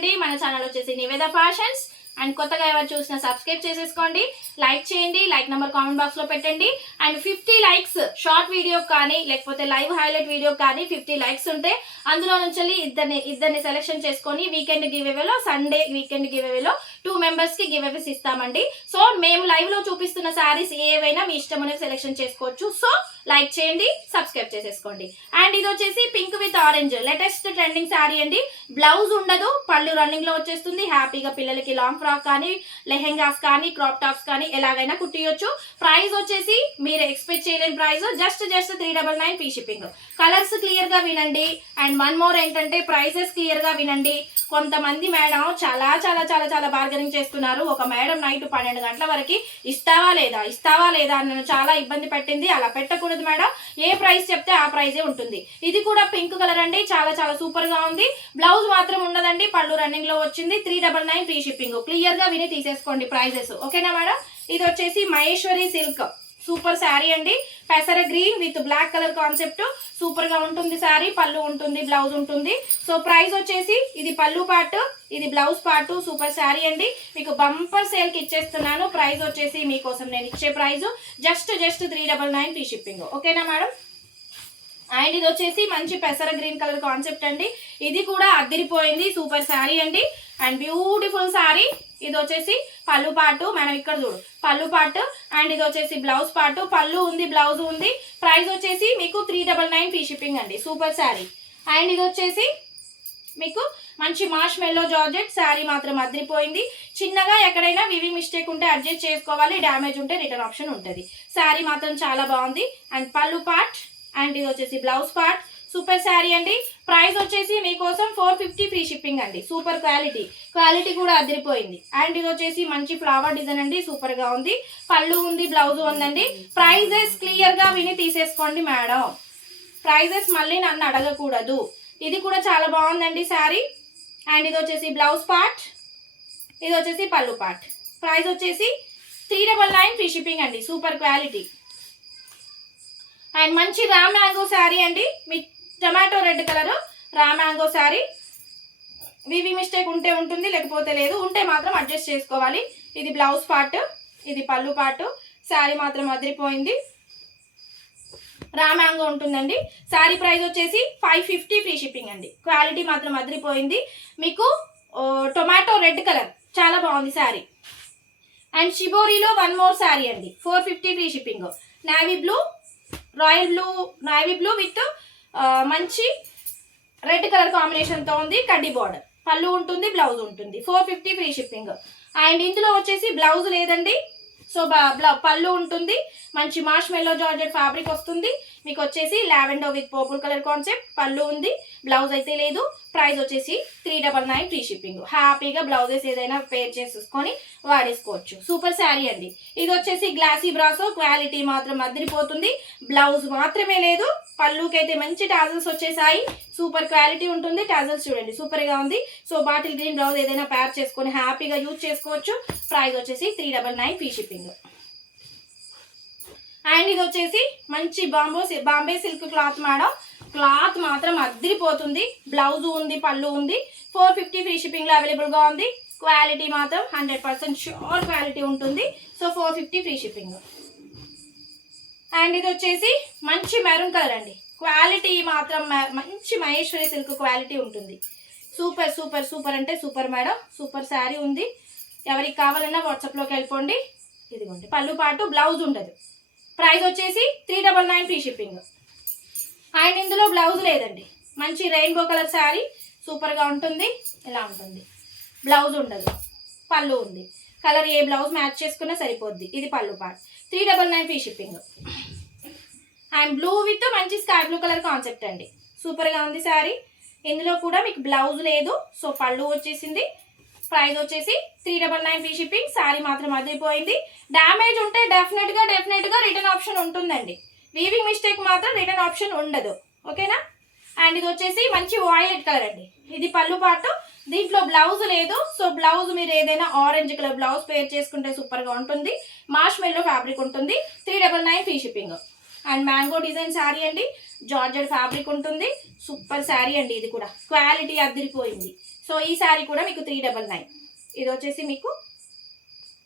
అండి. మన ఛానల్ వచ్చేసి నివేద ఫ్యాషన్స్. అండ్ కొత్తగా ఎవరు చూసినా సబ్స్క్రైబ్ చేసేసుకోండి, లైక్ చేయండి, లైక్ నెంబర్ కామెంట్ బాక్స్ లో పెట్టండి. అండ్ 50 లైక్స్ షార్ట్ వీడియో కానీ లేకపోతే లైవ్ హైలైట్ వీడియో కానీ 50 లైక్స్ ఉంటే అందులో నుంచి ఇద్దరిని సెలెక్షన్ చేసుకొని వీకెండ్ గివ్ అవేలో, సండే వీకెండ్ గివ్ అవేలో 2 మెంబర్స్ కి గివ్ అవేస్ ఇస్తామండి. సో మేము లైవ్ లో చూపిస్తున్న శారీస్ ఏవైనా మీ ఇష్టం అనేది సెలెక్షన్ చేసుకోవచ్చు. సో లైక్ చేయండి, సబ్స్క్రైబ్ చేసేసుకోండి. అండ్ ఇది వచ్చేసి pink with orange latest trending sari అండి. బ్లౌజ్ ఉండదు, పళ్ళు రన్నింగ్ లో వచ్చేస్తుంది. హ్యాపీగా పిల్లలకి లాంగ్ ఫ్రాక్ కానీ, లెహెంగాస్ కానీ, క్రాప్ టాప్స్ కానీ ఎలాగైనా కుట్టియొచ్చు. ప్రైస్ వచ్చేసి మీరు ఎక్స్పెక్ట్ చేయలేని price, just 399 free shipping. Colours clear గా వినండి. అండ్ వన్ మోర్ ఏంటంటే ప్రైసెస్ క్లియర్ గా వినండి. కొంతమంది మేడం చాలా చాలా చాలా చాలా బార్గెనింగ్ చేస్తున్నారు. ఒక మేడం నైట్ 12 గంటల వరకు ఇస్తావా లేదా నన్ను చాలా ఇబ్బంది పెట్టింది. అలా పెట్టకూడదు మేడం, ఏ ప్రైస్ చెప్తే ఆ ప్రైజే ఉంటుంది. ఇది కూడా పింక్ కలర్ అండి, చాలా చాలా సూపర్ గా ఉంది. బ్లౌజ్ మాత్రం ఉండదండి, పళ్ళు రన్నింగ్ లో వచ్చింది. 399 ఫ్రీ షిప్పింగ్. క్లియర్ గా విని తీసేసుకోండి ప్రైజెస్, ఓకేనా మేడం. ఇది వచ్చేసి మహేశ్వరి సిల్క్ సూపర్ శారీ అండి. పెసర green with black colour concept, super గా ఉంటుంది శారీ. పళ్ళు ఉంటుంది, బ్లౌజ్ ఉంటుంది. సో ప్రైస్ వచ్చేసి ఇది పళ్ళు పార్ట్, ఇది బ్లౌజ్ పార్ట్. సూపర్ శారీ అండి, మీకు బంపర్ సేల్ కి ఇచ్చేస్తున్నాను. ప్రైస్ వచ్చేసి మీకోసం నేను ఇచ్చే ప్రైస్ జస్ట్ 399 ఫ్రీ షిప్పింగ్, ఓకేనా మేడం. అండ్ ఇది వచ్చేసి మంచి పెసర గ్రీన్ కలర్ కాన్సెప్ట్ అండి. ఇది కూడా అదిరిపోయింది, సూపర్ శారీ అండి. And beautiful sari. ఇది వచ్చేసి పళ్ళు పాటు, మనం ఇక్కడ చూడు పళ్ళు పాటు. అండ్ ఇది వచ్చేసి బ్లౌజ్ పాటు, పళ్ళు ఉంది, బ్లౌజ్ ఉంది. ప్రైస్ వచ్చేసి మీకు 399 ఫ్రీ షిప్పింగ్ అండి, సూపర్ శారీ. అండ్ ఇది వచ్చేసి మీకు మంచి మాష్ మెల్లో జార్జెట్ శారీ, మాత్రం అదిరిపోయింది. చిన్నగా ఎక్కడైనా వివింగ్ మిస్టేక్ ఉంటే అడ్జస్ట్ చేసుకోవాలి, డ్యామేజ్ ఉంటే రిటర్న్ ఆప్షన్ ఉంటుంది. శారీ మాత్రం చాలా బాగుంది. అండ్ పళ్ళు పార్ట్, అండ్ ఇది వచ్చేసి బ్లౌజ్ పార్ట్. సూపర్ శారీ అండి. ప్రైస్ వచ్చేసి మీకోసం 450 ఫ్రీ షిప్పింగ్ అండి. సూపర్ క్వాలిటీ కూడా అదిరిపోయింది. అండ్ ఇది వచ్చేసి మంచి ఫ్లవర్ డిజైన్ అండి, సూపర్ గా ఉంది. పళ్ళు ఉంది, బ్లౌజ్ ఉందండి. ప్రైజెస్ క్లియర్ గా విని తీసేసుకోండి మేడం, ప్రైజెస్ మళ్ళీ నన్ను అడగకూడదు. ఇది కూడా చాలా బాగుందండి శారీ. అండ్ ఇది వచ్చేసి బ్లౌజ్ పార్ట్, ఇది వచ్చేసి పళ్ళు పార్ట్. ప్రైస్ వచ్చేసి 399 ఫ్రీ షిప్పింగ్ అండి, సూపర్ క్వాలిటీ. అండ్ మంచి రా మ్యాంగో శారీ అండి, మీ tomato red colour raw mango sari. వివి మిస్టేక్ ఉంటే ఉంటుంది, లేకపోతే లేదు. ఉంటే మాత్రం అడ్జస్ట్ చేసుకోవాలి. ఇది బ్లౌజ్ పార్ట్, ఇది పళ్ళు పార్ట్. శారీ మాత్రం అదిరిపోయింది, రా మ్యాంగో ఉంటుందండి. శారీ ప్రైస్ వచ్చేసి 550 ఫ్రీ షిప్పింగ్ అండి. క్వాలిటీ మాత్రం అదిరిపోయింది. మీకు టొమాటో రెడ్ కలర్ చాలా బాగుంది శారీ. అండ్ షిబోరీలో వన్ మోర్ శారీ అండి, 450 free shipping. Navy blue with మంచి రెడ్ కలర్ కాంబినేషన్తో ఉంది. కడ్డీ బార్డర్, పళ్ళు ఉంటుంది, బ్లౌజ్ ఉంటుంది. 450 ఫ్రీ షిప్పింగ్. అండ్ ఇందులో వచ్చేసి బ్లౌజ్ లేదండి. సో పళ్ళు ఉంటుంది, మంచి మాష్ మెల్లో జార్జెట్ ఫ్యాబ్రిక్ వస్తుంది. మీకు వచ్చేసి lavender with purple colour concept. పళ్ళు ఉంది, బ్లౌజ్ అయితే లేదు. ప్రైస్ వచ్చేసి 399 ఫ్రీ షిప్పింగ్. హ్యాపీగా బ్లౌజెస్ ఏదైనా పేర్ చేసేసుకొని వాడేసుకోవచ్చు. సూపర్ శారీ అండి. ఇది వచ్చేసి గ్లాసీ బ్రాసో, క్వాలిటీ మాత్రం అదిరిపోతుంది. బ్లౌజ్ మాత్రమే లేదు, పళ్ళుకి అయితే మంచి టాజల్స్ వచ్చేసాయి. సూపర్ క్వాలిటీ ఉంటుంది. టాజల్స్ చూడండి సూపర్ గా ఉంది. సో బాటిల్ గ్రీన్ బ్లౌజ్ ఏదైనా పేర్ చేసుకొని హ్యాపీగా యూజ్ చేసుకోవచ్చు. ప్రైస్ వచ్చేసి 399 ఫ్రీ షిప్పింగ్. అండ్ ఇది వచ్చేసి మంచి Bombay silk cloth madam. Cloth మాత్రం అదిరిపోతుంది. బ్లౌజ్ ఉంది, పళ్ళు ఉంది. 450 ఫ్రీ షిప్పింగ్ లో అవైలబుల్ గా ఉంది. క్వాలిటీ మాత్రం 100% ష్యూర్ క్వాలిటీ ఉంటుంది. So 450 free shipping. అండ్ ఇది వచ్చేసి మంచి మెరూన్ కలర్ అండి. క్వాలిటీ మాత్రం మంచి మహేశ్వరి సిల్క్ క్వాలిటీ ఉంటుంది. సూపర్ సూపర్ సూపర్ అంటే సూపర్ మేడం. సూపర్ శారీ ఉంది. ఎవరికి కావాలన్నా వాట్సాప్లోకి వెళ్ళిపోండి. ఇదిగోండి పళ్ళు పాటు, బ్లౌజ్ ఉండదు. ప్రైస్ వచ్చేసి 399 ఫ్రీ షిప్పింగ్. అండ్ ఇందులో బ్లౌజ్ లేదండి. మంచి రెయిన్బో కలర్ శారీ, సూపర్గా ఉంటుంది. ఇలా ఉంటుంది, బ్లౌజ్ ఉండదు, పళ్ళు ఉంది. కలర్ ఏ బ్లౌజ్ మ్యాచ్ చేసుకున్నా సరిపోద్ది. ఇది పళ్ళు part. 399 free shipping. And blue with మంచి స్కై బ్లూ కలర్ కాన్సెప్ట్ అండి, సూపర్గా ఉంది శారీ. ఇందులో కూడా మీకు బ్లౌజ్ లేదు. సో పళ్ళు వచ్చేసింది. ప్రైస్ వచ్చేసి 399 ఫ్రీ షిప్పింగ్. శారీ మాత్రం అదిరిపోయింది. డ్యామేజ్ ఉంటే డెఫినెట్గా రిటర్న్ ఆప్షన్ ఉంటుందండి. వీవింగ్ మిస్టేక్ మాత్రం రిటర్న్ ఆప్షన్ ఉండదు, ఓకేనా. అండ్ ఇది వచ్చేసి మంచి వాయిలెట్ కలర్ అండి. ఇది పళ్ళు పాటు, దీంట్లో బ్లౌజ్ లేదు. సో బ్లౌజ్ మీరు ఏదైనా ఆరెంజ్ కలర్ బ్లౌజ్ పేర్ చేసుకుంటే సూపర్గా ఉంటుంది. మాష్ మెల్లో ఫ్యాబ్రిక్ ఉంటుంది. 399 free shipping. And mango design sari అండి, జార్జెట్ ఫ్యాబ్రిక్ ఉంటుంది. సూపర్ శారీ అండి. ఇది కూడా క్వాలిటీ అదిరిపోయింది. సో ఈ శారీ కూడా మీకు 399. ఇది వచ్చేసి మీకు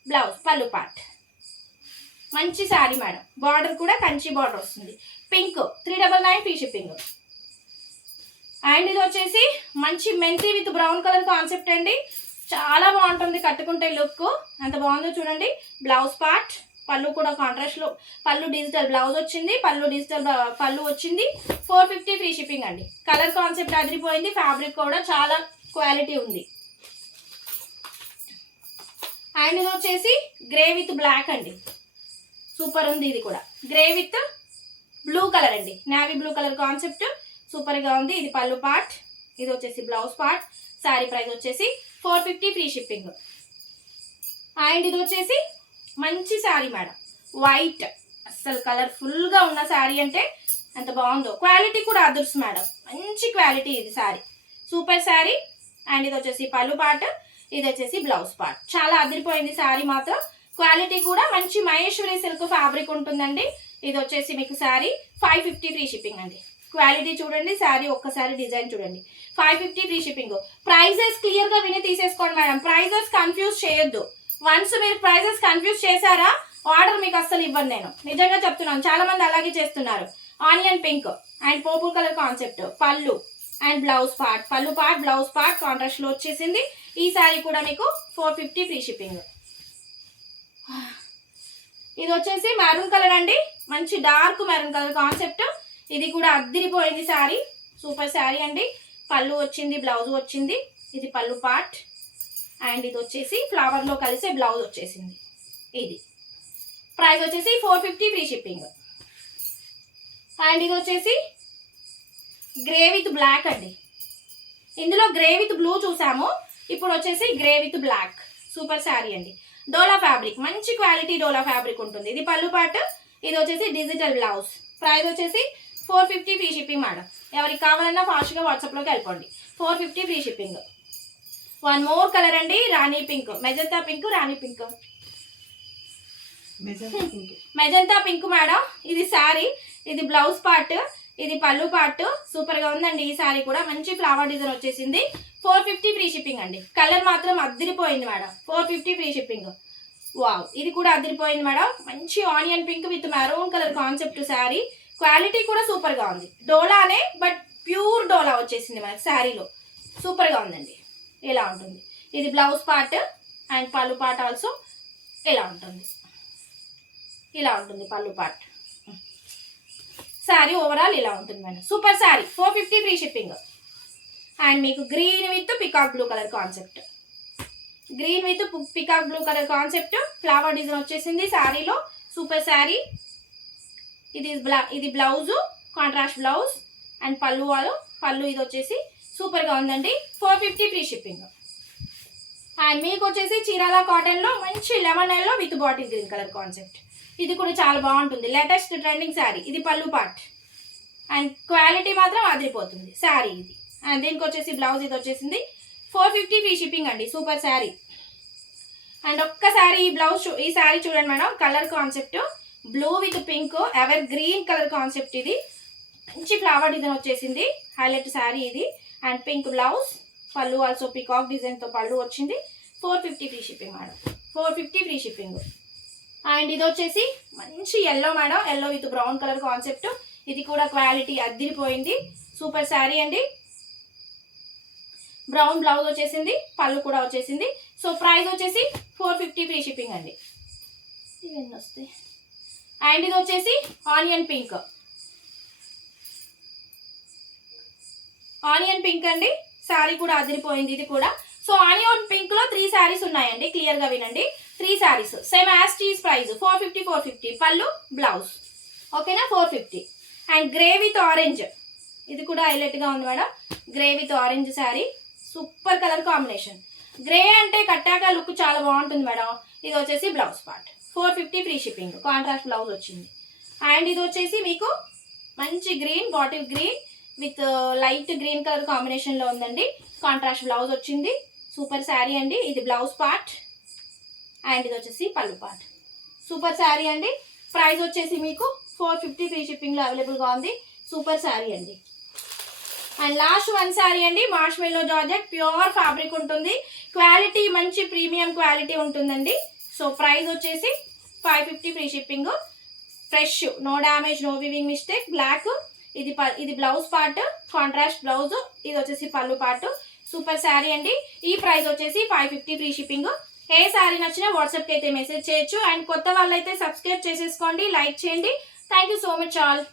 బ్లౌజ్ పళ్ళు పార్ట్. మంచి శారీ మేడం. బార్డర్ కూడా కంచి బార్డర్ వస్తుంది. Pink 399 free shipping. అండ్ ఇది వచ్చేసి మంచి మెంతి విత్ బ్రౌన్ కలర్ కాన్సెప్ట్ అండి. చాలా బాగుంటుంది కట్టుకుంటే లుక్. ఎంత బాగుందో చూడండి. బ్లౌజ్ పార్ట్, పళ్ళు కూడా కాంట్రాస్ట్లో, పళ్ళు డిజిటల్ బ్లౌజ్ వచ్చింది, పళ్ళు డిజిటల్ పళ్ళు వచ్చింది. 450 ఫ్రీ షిప్పింగ్ అండి. కలర్ కాన్సెప్ట్ అదిరిపోయింది. ఫ్యాబ్రిక్ కూడా చాలా క్వాలిటీ ఉంది. అండ్ ఇది వచ్చేసి గ్రే విత్ బ్లాక్ అండి. సూపర్ ఉంది. ఇది కూడా గ్రే విత్ బ్లూ కలర్ అండి. నేవీ బ్లూ కలర్ కాన్సెప్ట్ సూపర్గా ఉంది. ఇది పళ్ళు పార్ట్, ఇది వచ్చేసి బ్లౌజ్ పార్ట్. శారీ ప్రైస్ వచ్చేసి 450 ఫ్రీ షిప్పింగ్. అండ్ ఇది వచ్చేసి మంచి శారీ మేడం. వైట్ అస్సలు కలర్ఫుల్గా ఉన్న శారీ అంటే ఎంత బాగుందో. క్వాలిటీ కూడా అదర్స్ మేడం. మంచి క్వాలిటీ ఇది శారీ. సూపర్ శారీ. అండ్ ఇది వచ్చేసి పళ్ళు పార్ట్, ఇది వచ్చేసి బ్లౌజ్ పార్ట్. చాలా అదిరిపోయింది శారీ మాత్రం. క్వాలిటీ కూడా మంచి మహేశ్వరి సిల్క్ ఫ్యాబ్రిక్ ఉంటుందండి. ఇది వచ్చేసి మీకు శారీ 550 ఫ్రీ షిప్పింగ్ అండి. క్వాలిటీ చూడండి, శారీ ఒక్కసారి డిజైన్ చూడండి. 550 ఫ్రీ షిప్పింగ్. ప్రైజెస్ క్లియర్గా విని తీసేసుకోండి మేడం. ప్రైజెస్ కన్ఫ్యూజ్ చేయొద్దు. వన్స్ మీరు ప్రైజెస్ కన్ఫ్యూజ్ చేశారా ఆర్డర్ మీకు అస్సలు ఇవ్వను నేను. నిజంగా చెప్తున్నాను. చాలా మంది అలాగే చేస్తున్నారు. Onion pink and purple colour concept. పళ్ళు అండ్ బ్లౌజ్ పార్ట్, పళ్ళు పార్ట్ బ్లౌజ్ పార్ట్ కాంట్రాస్ట్లో వచ్చేసింది. ఈ శారీ కూడా మీకు 450 ఫ్రీ షిప్పింగ్. ఇది వచ్చేసి మెరూన్ కలర్ అండి. మంచి డార్క్ మెరూన్ కలర్ కాన్సెప్ట్. ఇది కూడా అద్దిరిపోయింది శారీ. సూపర్ శారీ అండి. పళ్ళు వచ్చింది, బ్లౌజ్ వచ్చింది. ఇది పళ్ళు పార్ట్. అండ్ ఇది వచ్చేసి ఫ్లవర్లో కలిసే బ్లౌజ్ వచ్చేసింది. ఇది ప్రైస్ వచ్చేసి 450 ఫ్రీ షిప్పింగ్. అండ్ ఇది వచ్చేసి గ్రే విత్ బ్లాక్ అండి. ఇందులో గ్రే విత్ బ్లూ చూసాము, ఇప్పుడు వచ్చేసి grey with black. Super sari అండి. డోలా ఫ్యాబ్రిక్, మంచి క్వాలిటీ డోలా ఫ్యాబ్రిక్ ఉంటుంది. ఇది పళ్ళు పార్ట్, ఇది వచ్చేసి డిజిటల్ బ్లౌజ్. ప్రైస్ వచ్చేసి 450 ఫ్రీ షిప్పింగ్ మేడం. ఎవరికి కావాలన్నా ఫాస్ట్గా వాట్సాప్లోకి వెళ్ళిపోండి. 450 free shipping. One more colour అండి. రాణి పింక్, మెజంతా పింక్, రాణి పింక్, మెజంతా పింక్ మేడం. ఇది శారీ, ఇది బ్లౌజ్ పార్ట్, ఇది పళ్ళు పార్ట్. సూపర్గా ఉందండి. ఈ శారీ కూడా మంచి ఫ్లవర్ డిజైన్ వచ్చేసింది. 450 ఫ్రీ షిప్పింగ్ అండి. కలర్ మాత్రం అద్దరిపోయింది మేడం. 450 free shipping. వావ్, ఇది కూడా అద్దరిపోయింది మేడం. మంచి onion pink with maroon colour concept sari. Quality కూడా సూపర్గా ఉంది. డోలానే బట్ ప్యూర్ డోలా వచ్చేసింది మనకి శారీలో. సూపర్గా ఉందండి. ఇలా ఉంటుంది. ఇది బ్లౌజ్ పార్ట్ అండ్ పళ్ళు పార్ట్ ఆల్సో ఇలా ఉంటుంది. ఇలా ఉంటుంది పళ్ళు పార్ట్. శారీ ఓవరాల్ ఇలా ఉంటుంది madam. Super sari. 450 free shipping. And మీకు green with peacock blue colour concept. Green with peacock blue colour concept. Flower design వచ్చేసింది శారీలో. సూపర్ శారీ. ఇది బ్లౌజు, కాంట్రాస్ట్ బ్లౌజ్ అండ్ పళ్ళు ఇది వచ్చేసి సూపర్గా ఉందండి. 450 ఫ్రీ షిప్పింగ్. అండ్ మీకు వచ్చేసి చీరాల కాటన్లో మంచి lemon yellow with bottle green colour concept. ఇది కూడా చాలా బాగుంటుంది. Latest trending sari. ఇది పళ్ళు పార్ట్ అండ్ క్వాలిటీ మాత్రం అదిరిపోతుంది శారీ ఇది. అండ్ దీనికి వచ్చేసి బ్లౌజ్ ఇది వచ్చేసింది. 450 ఫ్రీ షిప్పింగ్ అండి. సూపర్ శారీ. అండ్ ఒక్కసారి ఈ బ్లౌజ్ ఈ శారీ చూడండి madam. Colour concept blue with pink ever green colour concept. ఇది మంచి ఫ్లవర్ డిజైన్ వచ్చేసింది. హైలైట్ శారీ ఇది. అండ్ పింక్ బ్లౌజ్, పళ్ళు ఆల్సో పికాక్ డిజైన్తో పళ్ళు వచ్చింది. 450 free shipping madam. 450 free shipping. And ఇది వచ్చేసి మంచి yellow madam. Yellow with brown colour concept. ఇది కూడా క్వాలిటీ అద్దిరిపోయింది. సూపర్ శారీ అండి. బ్రౌన్ బ్లౌజ్ వచ్చేసింది, పళ్ళు కూడా వచ్చేసింది. సో ప్రైస్ వచ్చేసి 450 ఫ్రీ షిప్పింగ్ అండి. ఇవన్నీ వస్తాయి. అండ్ ఇది వచ్చేసి ఆనియన్ పింక్. ఆనియన్ పింక్ అండి. శారీ కూడా అదిరిపోయింది ఇది కూడా. సో ఆనియన్ పింక్ లో 3 శారీస్ ఉన్నాయండి. క్లియర్ గా వినండి. 3 saris same as these price 450 పళ్ళు బ్లౌజ్. ఓకేనా? 450. అండ్ గ్రే విత్ ఆరెంజ్, ఇది కూడా హైలైట్ గా ఉంది madam. Grey with orange sari. Super colour combination. Grey అంటే కట్టాక లుక్ చాలా బాగుంటుంది మేడం. ఇది వచ్చేసి blouse part. 450 free shipping. Contrast blouse వచ్చింది. అండ్ ఇది వచ్చేసి మీకు మంచి green, bottle green with light green colour కాంబినేషన్లో ఉందండి. కాంట్రాస్ట్ బ్లౌజ్ వచ్చింది. సూపర్ శారీ అండి. ఇది బ్లౌజ్ పార్ట్ అండ్ ఇది వచ్చేసి పళ్ళు పార్ట్. సూపర్ శారీ అండి. ప్రైస్ వచ్చేసి మీకు 450 ఫ్రీ షిప్పింగ్లో అవైలబుల్గా ఉంది. సూపర్ శారీ అండి. అండ్ లాస్ట్ వన్ శారీ అండి, మార్ష్మెల్లో జార్జెట్, ప్యూర్ ఫ్యాబ్రిక్ ఉంటుంది, క్వాలిటీ మంచి ప్రీమియం క్వాలిటీ ఉంటుందండి. సో ప్రైస్ వచ్చేసి 550 free shipping. Fresh, no damage, no weaving mistake. Black, ఇది బ్లౌజ్ పార్ట్, కాంట్రాస్ట్ బ్లౌజ్, ఇది వచ్చేసి పళ్ళు పార్ట్. సూపర్ శారీ అండి. ఈ ప్రైస్ వచ్చేసి 550 ఫ్రీ షిప్పింగ్. ఏ శారీ నచ్చినా వాట్సాప్కి అయితే మెసేజ్ చేయొచ్చు. అండ్ కొత్త వాళ్ళైతే సబ్స్క్రైబ్ చేసేసుకోండి, లైక్ చేయండి. Thank you so much all.